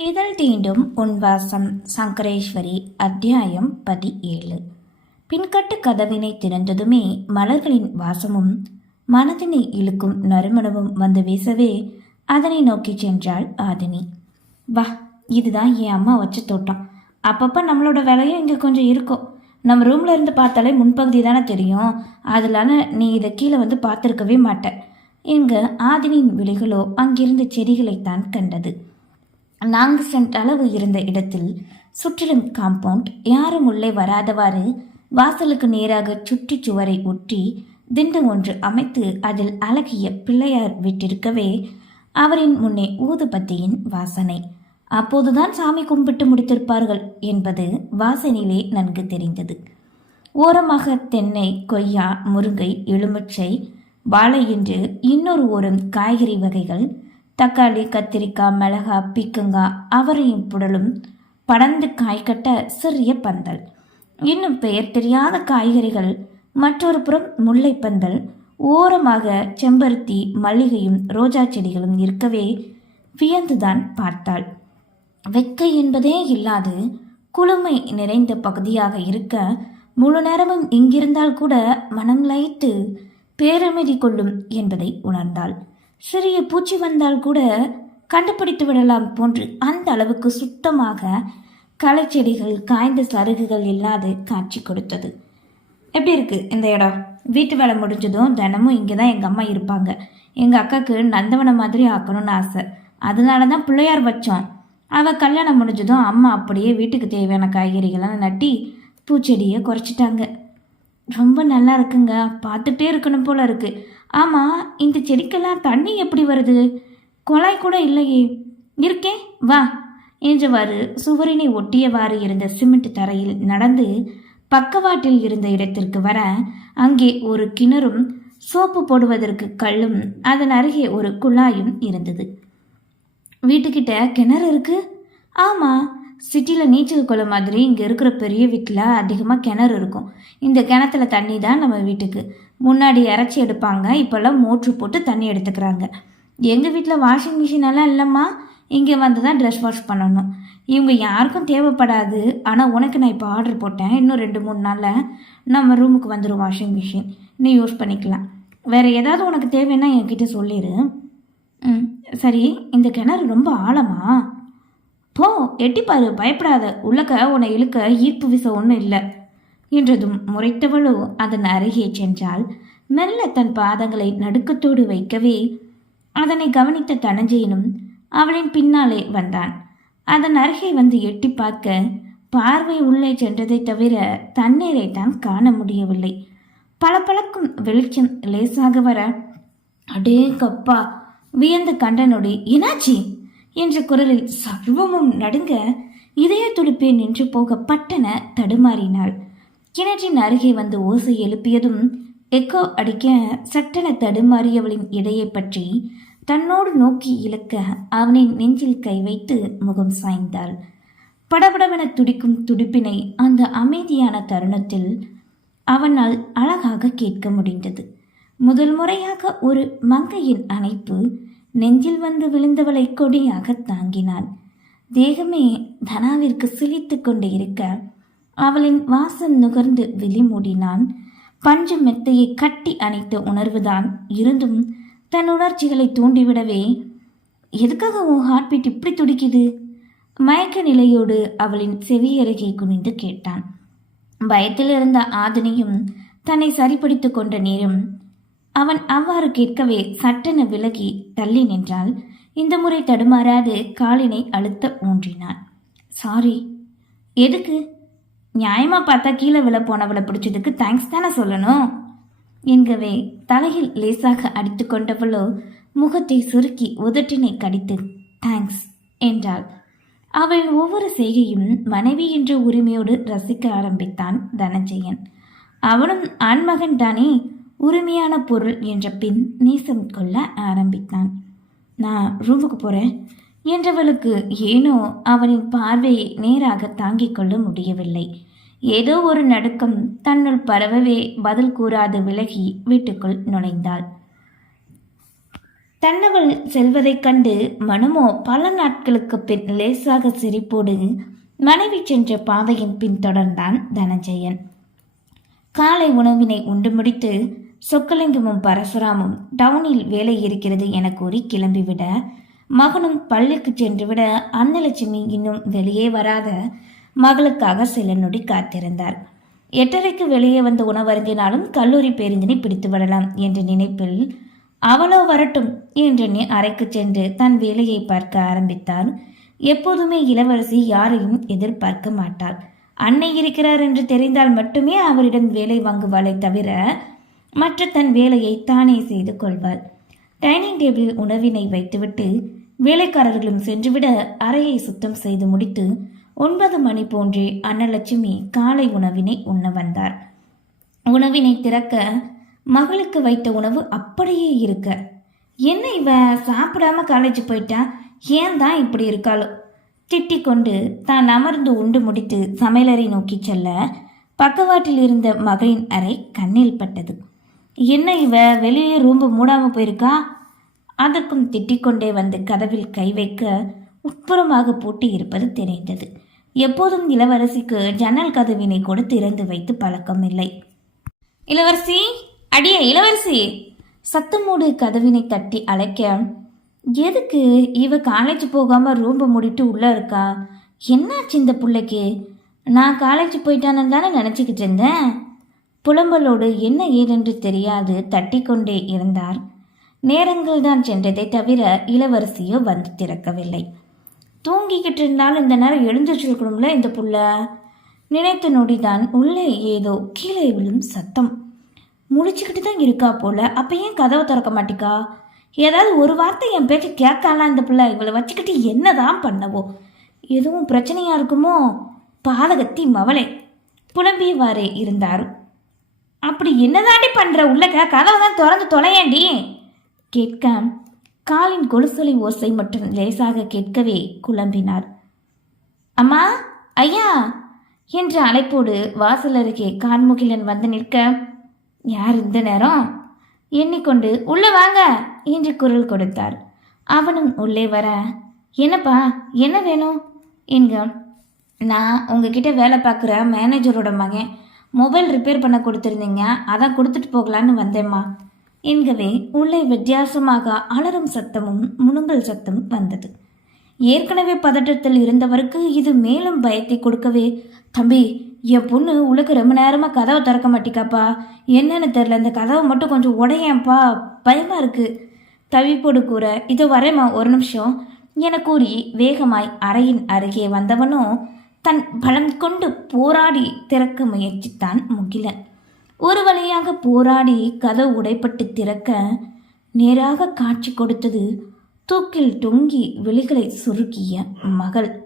இதழ் தீண்டும் உன்வாசம் சங்கரேஸ்வரி அத்தியாயம் பதிஏழு பின்கட்டு கதவினை திறந்ததுமே மலர்களின் வாசமும் மனதினை இழுக்கும் நறுமணமும் வந்து வீசவே அதனை நோக்கி சென்றாள் ஆதினி வா இதுதான் என் அம்மா வச்ச தோட்டம் அப்பப்போ நம்மளோட விலையும் இங்கே கொஞ்சம் இருக்கும் நம்ம ரூம்ல இருந்து பார்த்தாலே முன்பகுதி தானே தெரியும் அதனால நீ இதை கீழே வந்து பார்த்துருக்கவே மாட்ட இங்க ஆதினியின் விழிகளோ அங்கிருந்த செடிகளைத்தான் கண்டது நான்கு சென்ட் அளவு இருந்த இடத்தில் சுற்றிலும் காம்பவுண்ட் யாரும் உள்ளே வராதவாறு வாசலுக்கு நேராக சுற்றி சுவரை ஒட்டி திண்டு ஒன்று அமைத்து அதில் அழகிய பிள்ளையார் விட்டிருக்கவே அவரின் முன்னே ஊதுபத்தியின் வாசனை. அப்போதுதான் சாமி கும்பிட்டு முடித்திருப்பார்கள் என்பது வாசனையிலே நன்கு தெரிந்தது. ஓரமாக தென்னை கொய்யா முருங்கை எலுமிச்சை வாழை என்று இன்னொரு ஓரம் காய்கறி வகைகள் தக்காளி கத்திரிக்காய் மிளகா பீக்கங்காய் அவரையும் புடலும் படர்ந்து காய்கட்ட சிறிய பந்தல். இன்னும் பெயர் தெரியாத காய்கறிகள். மற்றொரு புறம் முல்லைப்பந்தல் ஓரமாக செம்பருத்தி மல்லிகையும் ரோஜா செடிகளும் இருக்கவே வியந்துதான் பார்த்தாள். வெக்கை என்பதே இல்லாது குளுமை நிறைந்த பகுதியாக இருக்க முழு நேரமும் இங்கிருந்தால் கூட மனம் லயித்து பேரமைதி கொள்ளும் என்பதை உணர்ந்தாள். சிறிய பூச்சி வந்தால் கூட கண்டுபிடித்து விடலாம் போன்று அந்த அளவுக்கு சுத்தமாக களைச்செடிகள் காய்ந்த சருகுகள் இல்லாது காட்சி கொடுத்தது. எப்படி இருக்குது இந்த இடம்? வீட்டு வேலை முடிஞ்சதும் தினமும் இங்கே தான் எங்கள் அம்மா இருப்பாங்க. எங்கள் அக்காவுக்கு நந்தவனை மாதிரி ஆக்கணும்னு ஆசை. அதனால தான் பிள்ளையார் வச்சோம். அவள் கல்யாணம் முடிஞ்சதும் அம்மா அப்படியே வீட்டுக்கு தேவையான காய்கறிகள்லாம் நட்டி பூச்செடியை குறைச்சிட்டாங்க. ரொம்ப நல்லா இருக்குங்க. பார்த்துட்டே இருக்கணும் போல இருக்கு. ஆமாம் இந்த செடிக்கெல்லாம் தண்ணி எப்படி வருது? குழாய் கூட இல்லையே. இருக்கே வா என்றவாறு சுவரினை ஒட்டியவாறு இருந்த சிமெண்ட் தரையில் நடந்து பக்கவாட்டில் இருந்த இடத்திற்கு வர அங்கே ஒரு கிணறும் சோப்பு போடுவதற்கு கல்லும் அதன் அருகே ஒரு குழாயும் இருந்தது. வீட்டுக்கிட்ட கிணறு இருக்கு? ஆமாம் சிட்டியில் நீச்சல் குளம் மாதிரி இங்கே இருக்கிற பெரிய வீட்டில் அதிகமாக கிணறு இருக்கும். இந்த கிணத்துல தண்ணி தான் நம்ம வீட்டுக்கு. முன்னாடி இறச்சி எடுப்பாங்க இப்போல்லாம் மோட்ரு போட்டு தண்ணி எடுத்துக்கிறாங்க. எங்கள் வீட்டில் வாஷிங் மிஷின் எல்லாம் இல்லைம்மா. இங்கே வந்து தான் ட்ரெஸ் வாஷ் பண்ணணும். இவங்க யாருக்கும் தேவைப்படாது. ஆனால் உனக்கு நான் இப்போ ஆர்டர் போட்டேன். இன்னும் ரெண்டு மூணு நாளில் நம்ம ரூமுக்கு வந்துடும் வாஷிங் மிஷின் நீ யூஸ் பண்ணிக்கலாம். வேறு ஏதாவது உனக்கு தேவைன்னா என்கிட்ட சொல்லிடு ம் சரி இந்த கிணறு ரொம்ப ஆழமா? போ எட்டிப்பாரு பயப்படாத. உள்ளக்க உன்னை இழுக்க ஈர்ப்பு விச ஒன்றும் இல்லை. என்றதும் முறைத்தவளோ அதன் அருகே சென்றால் மெல்ல தன் பாதங்களை நடுக்கத்தோடு வைக்கவே அதனை கவனித்த தனஞ்சயனும் அவளின் பின்னாலே வந்தான். அதன் அருகே வந்து எட்டி பார்க்க பார்வை உள்ளே சென்றதை தவிர தண்ணீரை தான் காண முடியவில்லை. பளபளக்கும் வெளிச்சம் லேசாக வர அடே கப்பா வியந்து கண்டனொடி என்னாச்சி? என்ற குரலில் சர்வமும் நடுங்க இதய துடிப்பே நின்று போக பட்டன தடுமாறினாள். கிணற்றின் அருகே வந்து ஓசை எழுப்பியதும் எக்கோ அடிக்க சட்டென தடுமாறியவளின் இடையை பற்றி தன்னோடு நோக்கி இழக்க அவனின் நெஞ்சில் கை வைத்து முகம் சாய்ந்தாள். படபடவென துடிக்கும் துடிப்பினை அந்த அமைதியான தருணத்தில் அவனால் அழகாக கேட்க முடிந்தது. முதல் முறையாக ஒரு மங்கையின் அணைப்பு நெஞ்சில் வந்து விழுந்தவளை கொடியாக தாங்கினான் தேகமே தனாவிற்கு சிலித்து கொண்டு இருக்க அவளின் வாசம் நுகர்ந்து விழி மூடினான். பஞ்சு மெத்தையை கட்டி அணைத்த உணர்வுதான் இருந்தும் தன் உணர்ச்சிகளை தூண்டிவிடவே எதுக்காக உன் ஹார்ட் பீட் இப்படி துடிக்குது? மயக்க நிலையோடு அவளின் செவியருகே குனிந்து கேட்டான். பயத்தில் இருந்த ஆதினியும் தன்னை சரிப்படுத்திக் கொண்ட நேரம் அவன் அவ்வாறு கேட்கவே சட்டென விலகி தள்ளி நின்றால் இந்த முறை தடுமாறாது காலினை அழுத்த ஊன்றினான் சாரி எதுக்கு? நியாயமா பார்த்தா கீழே விழ போனவளை பிடிச்சதுக்கு தேங்க்ஸ் தானே சொல்லணும்? என்கவே தலையில் லேசாக அடித்து கொண்டவளோ முகத்தை சுருக்கி உதட்டினை கடித்து தேங்க்ஸ் என்றாள். அவள் ஒவ்வொரு செய்கையும் மனைவி என்ற உரிமையோடு ரசிக்க ஆரம்பித்தான் தனஞ்சயன் அவனும் ஆண்மகன் தானே உரிமையான பொருள் என்ற பின் நேசம் கொள்ள ஆரம்பித்தான். நான் ரூமுக்கு போகிறேன் என்றவளுக்கு ஏனோ அவனின் பார்வையை நேராக தாங்கிக் கொள்ள முடியவில்லை. ஏதோ ஒரு நடுக்கம் தன்னுள் பரவவே பதில் கூறாது விலகி வீட்டுக்குள் நுழைந்தாள். தன்னவள் செல்வதைக் கண்டு மனமோ பல நாட்களுக்கு பின் லேசாக சிரிப்போடு மனைவி சென்ற பாதையின் பின் தொடர்ந்தான் தனஞ்சயன். காலை உணவினை உண்டு முடித்து சொக்கலிங்கமும் பரசுராமும் டவுனில் வேலை இருக்கிறது என கூறி கிளம்பிவிட மகனும் பள்ளிக்கு சென்றுவிட அன்னலட்சுமி இன்னும் வெளியே வராத மகளுக்காக சில நொடி காத்திருந்தார். எட்டரைக்கு வெளியே வந்து உணவருந்தினாலும் கல்லூரி பேருந்தினை பிடித்து விடலாம் என்ற நினைப்பில் அவளோ வரட்டும் என்று நீ அறைக்கு சென்று தன் வேலையை பார்க்க ஆரம்பித்தார் எப்போதுமே இளவரசி யாரையும் எதிர்பார்க்க மாட்டாள். அன்னை இருக்கிறார் என்று தெரிந்தால் மட்டுமே அவரிடம் வேலை வாங்குவாளை தவிர மற்ற தன் வேலையை தானே செய்து கொள்வாள். டைனிங் டேபிளில் உணவினை வைத்துவிட்டு வேலைக்காரர்களும் சென்றுவிட அறையை சுத்தம் செய்து முடித்து ஒன்பது மணி போன்றே அன்னலட்சுமி காலை உணவினை உண்ண வந்தார். உணவினை திறக்க மகளுக்கு வைத்த உணவு அப்படியே இருக்க. என்ன இவ சாப்பிடாம காலேஜ் போயிட்டா? ஏன் தான் இப்படி இருக்காளோ? திட்டி கொண்டு தான் அமர்ந்து உண்டு முடித்து சமையலறை நோக்கி செல்ல பக்கவாட்டில் இருந்த மகளின் அறை கண்ணில் பட்டது. என்ன இவ வெளியே ரூம்பு மூடாமல் போயிருக்கா? அதற்கும் திட்டிக்கொண்டே வந்து கதவில் கை வைக்க உட்புறமாக பூட்டி இருப்பது தெரிந்தது. எப்போதும் இளவரசிக்கு ஜன்னல் கதவினை கூட திறந்து வைத்து பழக்கம் இல்லை. இளவரசி? அடிய இளவரசி! சத்தமோடு கதவினை தட்டி அழைக்க எதுக்கு இவ காலேஜ் போகாம ரூம்பை மூடிட்டு உள்ள இருக்கா? என்னாச்சு இந்த பிள்ளைக்கு? நான் காலேஜ் போயிட்டானு தானே நினச்சிக்கிட்டு இருந்தேன். புலம்பலோடு என்ன ஏதென்று தெரியாது தட்டிக்கொண்டே இருந்தார். நேரங்கள் தான் சென்றதை தவிர இளவரசியோ வந்து திறக்கவில்லை. தூங்கிக்கிட்டு இருந்தாலும் இந்த நேரம் எழுந்துச்சிருக்கணும்ல இந்த புள்ள? நினைத்த நொடிதான் உள்ளே ஏதோ கீழே விழும் சத்தம். முடிச்சுக்கிட்டு தான் இருக்கா போல. அப்ப ஏன் கதவை திறக்க மாட்டிக்கா? ஏதாவது ஒரு வார்த்தை என் பேச்சு கேட்கலாம் இந்த பிள்ளை? இவளை வச்சுக்கிட்டு என்னதான் பண்ணவோ? எதுவும் பிரச்சனையா இருக்குமோ? பாதகத்தி மவளே. புலம்பியவாறே இருந்தார். அப்படி என்னதாண்டி பண்ற? உள்ளக்க கதவை தான் திறந்து தொலையாண்டி. கேட்க காலின் கொலுசொலி ஓசை மட்டும் லேசாக கேட்கவே குழம்பினார். அம்மா ஐயா என்ற அழைப்போடு வாசல் அருகே கான்முகிலன் வந்து நிற்க யார் இந்த நேரம்? எண்ணிக்கொண்டு உள்ளே வாங்க என்று குரல் கொடுத்தார். அவனும் உள்ளே வர என்னப்பா என்ன வேணும்? என்க நான் உங்ககிட்ட வேலை பார்க்குற மேனேஜரோட மகன் மொபைல் ரிப்பேர் பண்ண கொடுத்துருந்தீங்க. அதான் கொடுத்துட்டு போகலான்னு வந்தேம்மா. என்கவே உள்ளே வித்தியாசமாக அலறும் சத்தமும் முணுங்கல் சத்தம் வந்தது. ஏற்கனவே பதட்டத்தில் இருந்தவருக்கு இது மேலும் பயத்தை கொடுக்கவே தம்பி என் பொண்ணு உனக்கு ரொம்ப நேரமாக கதவை திறக்க மாட்டிக்காப்பா. என்னன்னு தெரில இந்த கதவை மட்டும் கொஞ்சம் உடையேன்ப்பா. பயமாக இருக்குது தவிப்போடு கூற இதோ வரேம்மா ஒரு நிமிஷம். என கூறி வேகமாய் அறையின் அருகே வந்தவனும் தன் பலம் கொண்டு போராடி திறக்க முயற்சித்தான் முகிலன். ஒரு வழியாக போராடி கதவு உடைப்பட்டு திறக்க நேராக காட்சி கொடுத்தது தூக்கில் தொங்கி விழிகளை சுருக்கிய மகள்.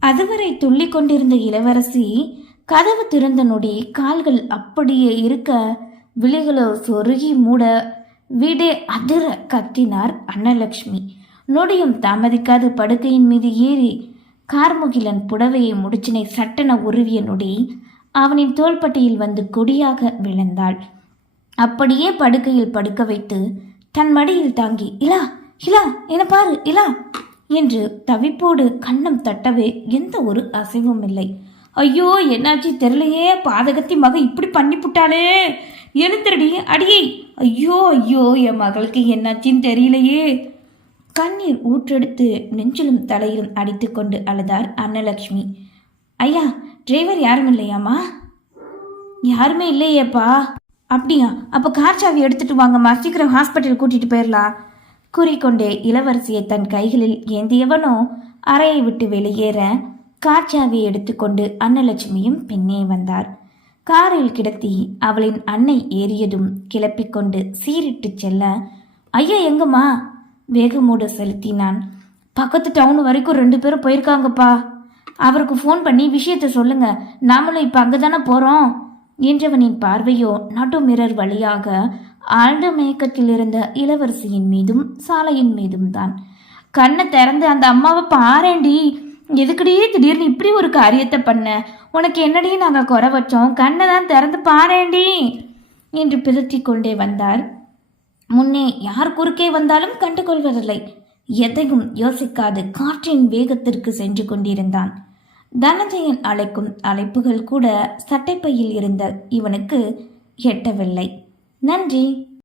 அதுவரை துள்ளி கொண்டிருந்த இளவரசி கதவு திறந்த நொடி கால்கள் அப்படியே இருக்க விழிகளோ சொருகி மூட வீடே அதிர கத்தினார் அன்னலக்ஷ்மி. நொடியும் தாமதிக்காது படுக்கையின் மீது ஏறி கார்முகிலன் புடவையை முடிச்சினை சட்டென உருவிய நொடி அவனின் தோள்பட்டையில் வந்து கொடியாக விழுந்தாள். அப்படியே படுக்கையில் படுக்க வைத்து தன் மடியில் தாங்கி இலா இலா என பாரு இலா என்று தவிப்போடு கண்ணம் தட்டவே எந்த ஒரு அசைவும் இல்லை. ஐயோ என்னாச்சு? தெரியலையே பாதகத்தி மக இப்படி பண்ணிப்புட்டாளே எழுத்துறடி அடியே? ஐயோ ஐயோ என் மகளுக்கு என்னாச்சின்னு தெரியலையே கண்ணீர் ஊற்றெடுத்து நெஞ்சிலும் தலையிலும் அடித்துக்கொண்டு அழுதார் அன்னலக்ஷ்மி. ஐயா டிரைவர் யாரும் இல்லையாம்மா? யாருமே இல்லையேப்பா. அப்படியா? அப்போ கார் சாவி எடுத்துட்டு வாங்கம்மா. சீக்கிரம் ஹாஸ்பிட்டல் கூட்டிட்டு போயிடலாம் கூறிக்கொண்டே இளவரசியை தன் கைகளில் ஏந்தியவனோ அறையை விட்டு வெளியேற கார் சாவியை எடுத்துக்கொண்டு அன்னலட்சுமியும் பின்னே வந்தார். காரில் கிடத்தி அவளின் அன்னை ஏறியதும் கிளப்பிக்கொண்டு சீரிட்டு செல்ல ஐயா எங்கம்மா? வேகமோடு செலுத்தினான். பக்கத்து டவுன் வரைக்கும் ரெண்டு பேரும் போயிருக்காங்கப்பா. அவருக்கு ஃபோன் பண்ணி விஷயத்த சொல்லுங்க. நாமளும் இப்போ அங்கே தானே போகிறோம் என்றவனின் பார்வையோ நடு மிரர் வழியாக ஆழ்ந்த மயக்கத்தில் இருந்த இளவரசியின் மீதும் சாலையின் மீதும் தான். கண்ணை திறந்து அந்த அம்மாவை பாரேண்டி எதுக்கடியே திடீர்னு இப்படி ஒரு காரியத்தை பண்ண? உனக்கு என்னடி நாங்கள் குறை வச்சோம்? கண்ணை தான் திறந்து பாரேண்டி! என்று பிதற்றி கொண்டே வந்தார். முன்னே யார் குறுக்கே வந்தாலும் கண்டுகொள்வதில்லை. எதையும் யோசிக்காது காற்றின் வேகத்திற்கு சென்று கொண்டிருந்தான். தனஜயன் அழைக்கும் அழைப்புகள் கூட சட்டைப்பையில் இருந்த இவனுக்கு எட்டவில்லை. நன்றி.